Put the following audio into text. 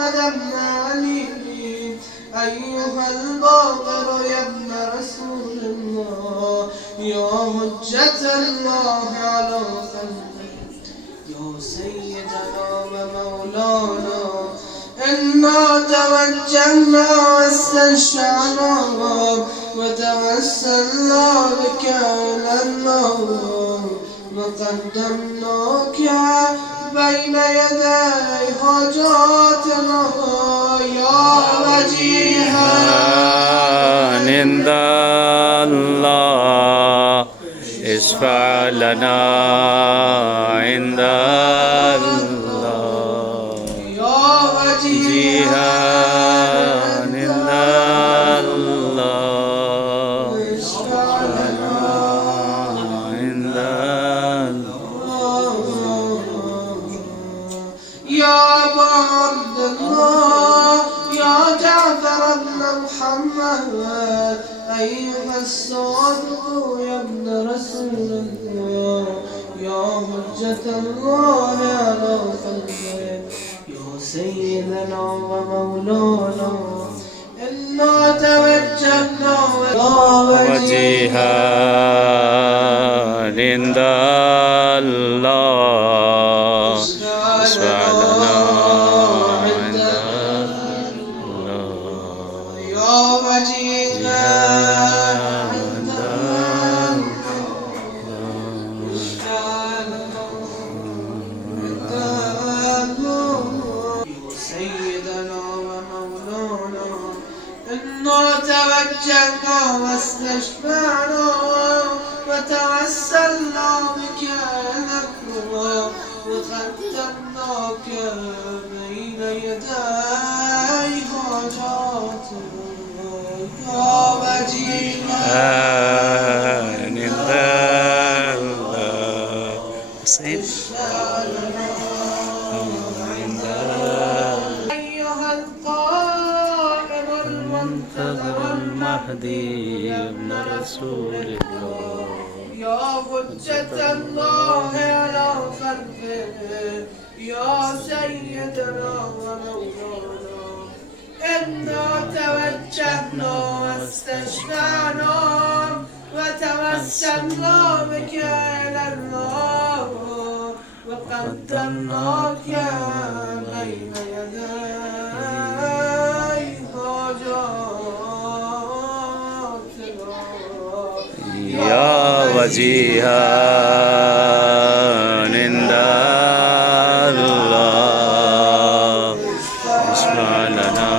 محمد بن علي أيها الباقر يا ابن رسول الله يا حجة الله على خلقه يا سيدنا ومولانا إنا توجهنا واستشفعنا وتوسلنا بك إلى الله وقدمناك بين يدي حاجاتنا يا وجيها عند الله اشفع لنا عند الله يا وجيها عند الله اشفع لنا عند يا أبا عبد الله يا جعفر بن محمد أيها الصادق يا ابن رسول الله يا حجة الله على خلقه يا سيدنا ومولانا إنا توجهنا يا وجيها عند الله اشفع لنا عند الله يا وجيها عند الله يا سيدنا ومولانا إنا توجهنا واستشفعنا وتوسلنا بك إلى الله وقدمناك بين يدي حاجاتنا يا وجيها عند الله حسين عند أيها القائم منتظر المنتظر المهدي ابن رسول الله يا حجة الله على خلقه يا سيدنا ومولانا إنا توجهنا واستشفعنا وتوسلنا بك إلى الله وقدمناك بين يدي حاجاتنا يا وجيها عند الله اشفع لنا